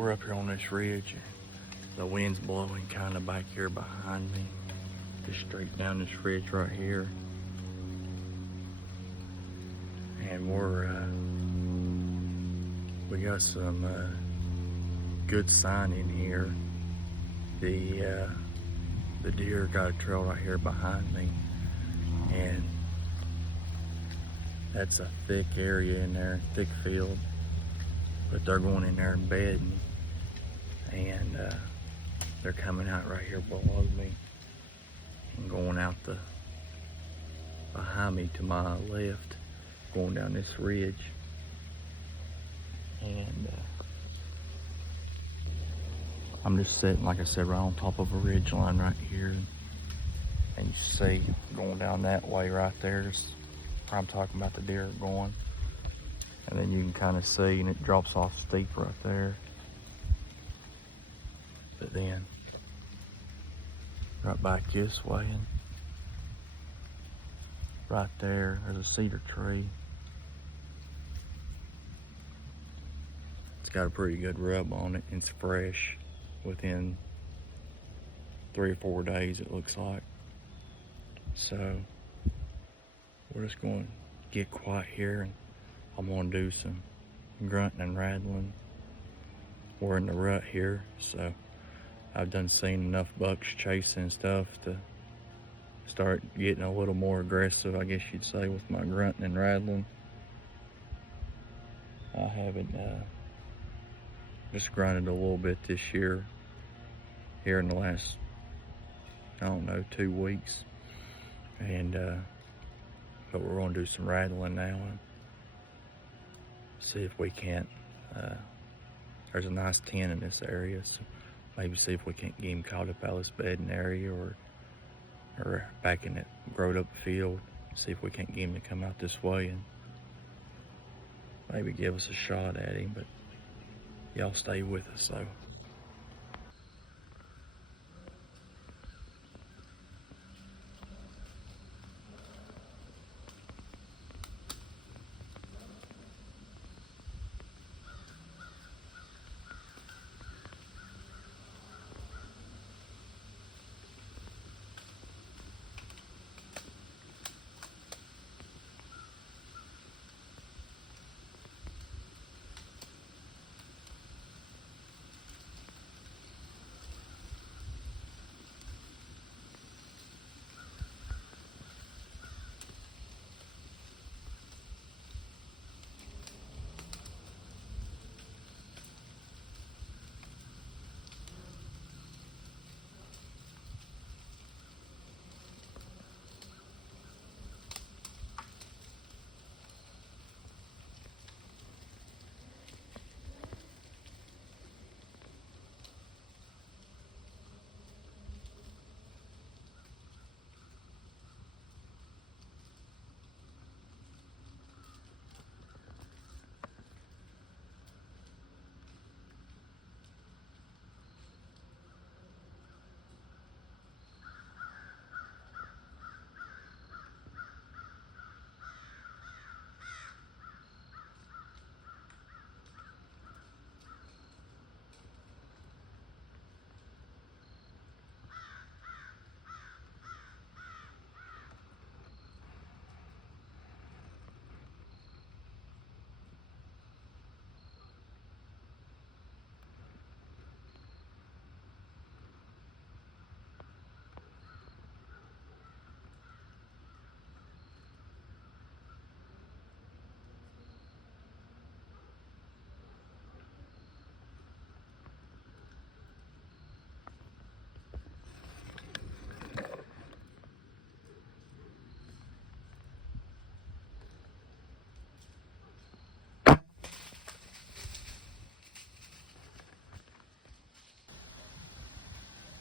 We're up here on this ridge. The wind's blowing kind of back here behind me. Just straight down this ridge right here. And we got some good sign in here. The deer got a trail right here behind me, and that's a thick area in there, thick field. But they're going in there and bedding, and they're coming out right here below me and going out behind me to my left, going down this ridge. And I'm just sitting, like I said, right on top of a ridge line right here. And you see going down that way right there, just where I'm talking about the deer are going. And then you can kind of see, and it drops off steep right there. But then, right back this way, and right there's a cedar tree. It's got a pretty good rub on it. It's fresh within 3 or 4 days, it looks like. So we're just going to get quiet here, and I'm going to do some grunting and rattling. We're in the rut here, so I've done seen enough bucks chasing stuff to start getting a little more aggressive, I guess you'd say, with my grunting and rattling. I haven't just grunted a little bit this year, here in the last, I don't know, 2 weeks. And but we're going to do some rattling now and see if we can't. There's a nice 10 in this area, so maybe see if we can't get him caught up out of this bedding area or back in that growed up field. See if we can't get him to come out this way and maybe give us a shot at him. But y'all stay with us, so.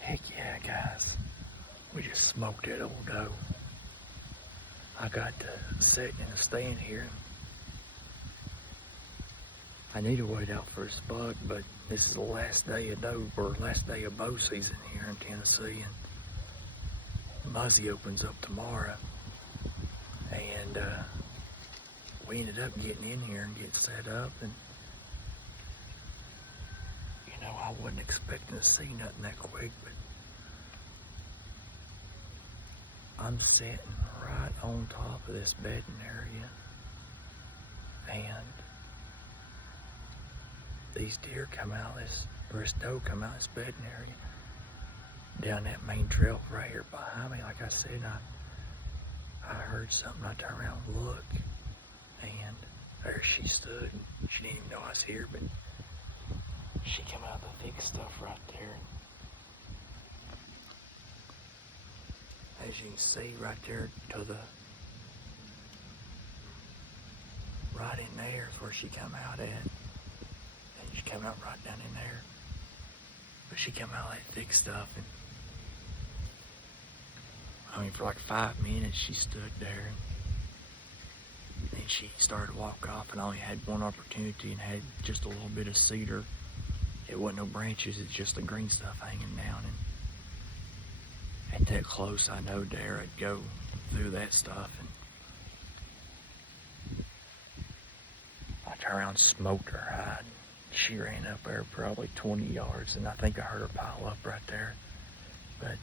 Heck yeah, guys. We just smoked that old doe. I got to sit in a stand here. I need to wait out for a spot, but this is the last day of doe, or last day of bow season here in Tennessee, and Muzzy opens up tomorrow. And we ended up getting in here and getting set up, and I wasn't expecting to see nothing that quick, but I'm sitting right on top of this bedding area, and these deer come out of this, or this doe come out of this bedding area down that main trail right here behind me. Like I said, I heard something. I turned around and looked, and there she stood. She didn't even know I was here, but she came out of the thick stuff right there. As you can see right there to the right in there is where she come out at. And she come out right down in there. But she come out of that thick stuff, and I mean, for like 5 minutes she stood there, and then she started to walk off, and I only had one opportunity and had just a little bit of cedar. It wasn't no branches, it's just the green stuff hanging down, and at that close I know there I'd go through that stuff, and I turned around and smoked her hide. She ran up there probably 20 yards, and I think I heard her pile up right there. But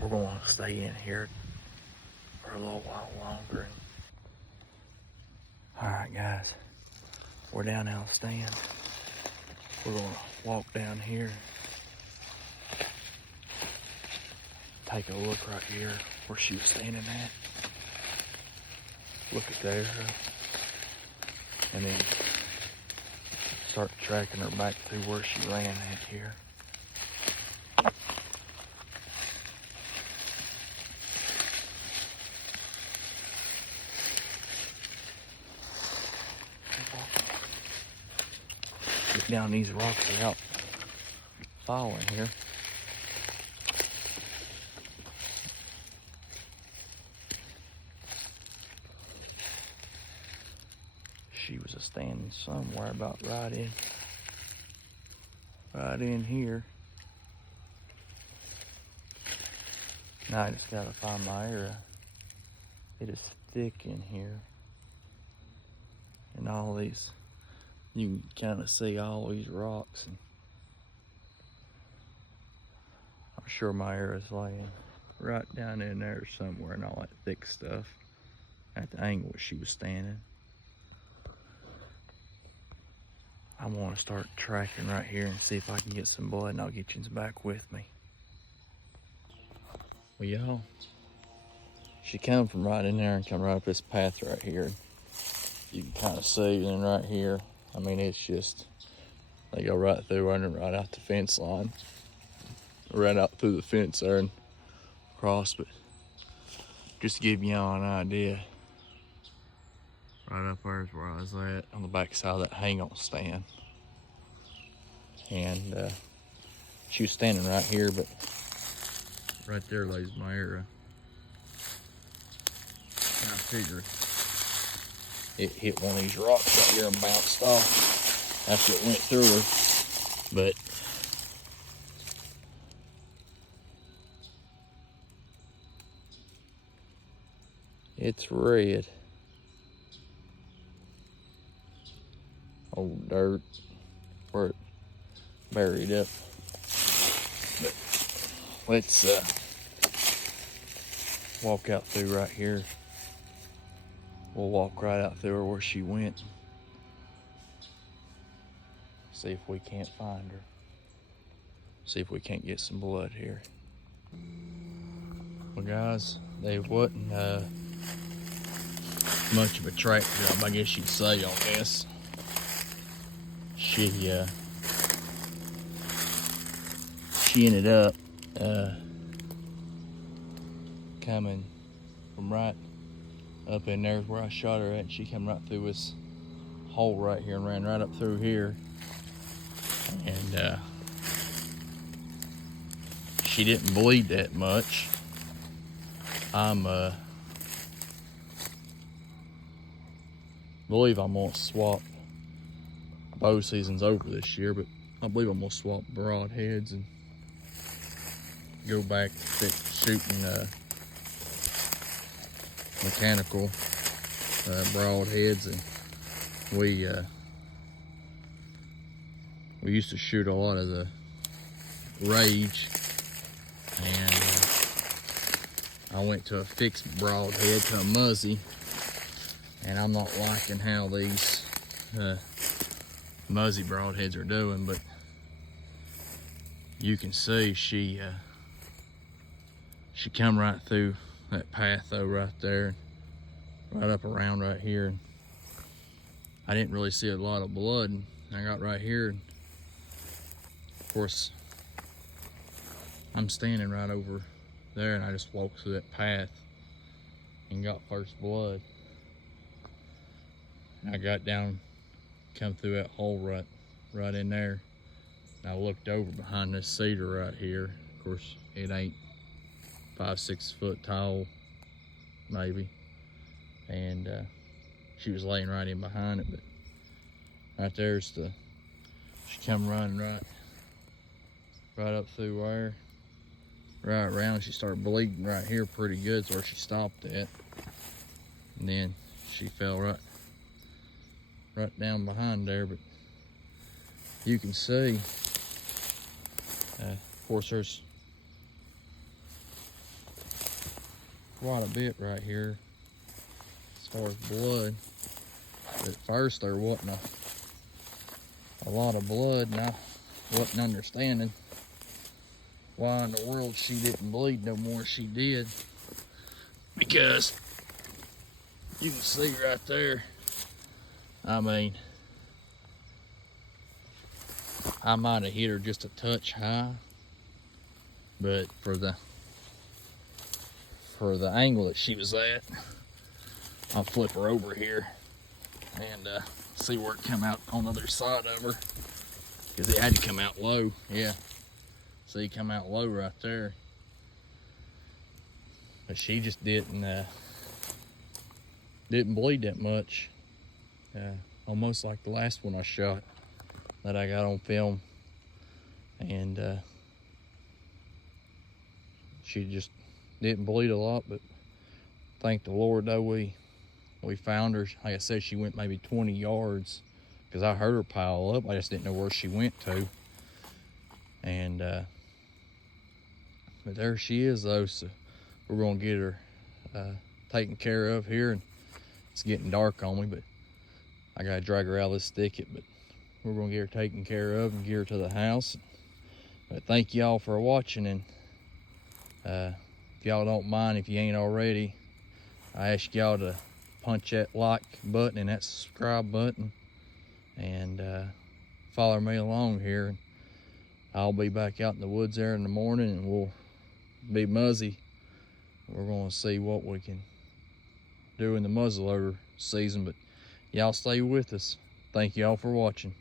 we're going to stay in here for a little while longer. Alright guys, we're down out of the stand. We're going to walk down here, take a look right here where she was standing at. Look at there, and then start tracking her back to where she ran at here. Get down these rocks without falling here. She was standing somewhere about right in here. Now I just gotta find my area. It is thick in here, and all these, you can kind of see all these rocks, and I'm sure my arrow is laying right down in there somewhere, and all that thick stuff at the angle she was standing. I want to start tracking right here and see if I can get some blood, and I'll get you back with me. Well, y'all, she come from right in there and come right up this path right here. You can kind of see, and then right here, I mean, it's just, they go right through, running right out the fence line. Right out through the fence there and across, but just to give y'all an idea, right up there is where I was at, on the back side of that hang-on stand. And she was standing right here, but right there lays my arrow. And I figured it hit one of these rocks right here and bounced off after it went through her. But it's red. Old dirt where it buried up. But let's walk out through right here. We'll walk right out through her where she went. See if we can't find her. See if we can't get some blood here. Well guys, they wasn't much of a track job, I guess you'd say, on this. She ended up coming from right up in there where I shot her at, and she came right through this hole right here and ran right up through here. And she didn't bleed that much. Believe I'm gonna swap. Bow season's over this year, but I believe I'm gonna swap broadheads and go back to shooting mechanical broadheads. And we used to shoot a lot of the rage, and I went to a fixed broadhead to a muzzy, and I'm not liking how these muzzy broadheads are doing, but you can see she come right through that path though, right there, right up around right here. I didn't really see a lot of blood. I got right here, and of course I'm standing right over there, and I just walked through that path and got first blood. And I got down, come through that hole right in there, and I looked over behind this cedar right here. Of course, it ain't 5-6 foot tall, maybe, and she was laying right in behind it. But right there's she come running right up through there, right around. She started bleeding right here pretty good. It's where she stopped at, and then she fell right down behind there. But you can see, of course, there's quite a bit right here as far as blood. But at first there wasn't a lot of blood, and I wasn't understanding why in the world she didn't bleed no more. She did, because you can see right there, I mean, I might have hit her just a touch high, but for the angle that she was at, I'll flip her over here and see where it come out on the other side of her, because it had to come out low. Yeah, see, it come out low right there, but she just didn't bleed that much, almost like the last one I shot that I got on film. And she just didn't bleed a lot, but thank the Lord though, we found her. Like I said, she went maybe 20 yards, because I heard her pile up. I just didn't know where she went to. And but there she is though, so we're gonna get her taken care of here. And it's getting dark on me, but I gotta drag her out of this thicket. But we're gonna get her taken care of and get her to the house. But thank y'all for watching, and if y'all don't mind, if you ain't already, I ask y'all to punch that like button and that subscribe button, and follow me along here. I'll be back out in the woods there in the morning, and we'll be muzzy. We're gonna see what we can do in the muzzleloader season, but y'all stay with us. Thank y'all for watching.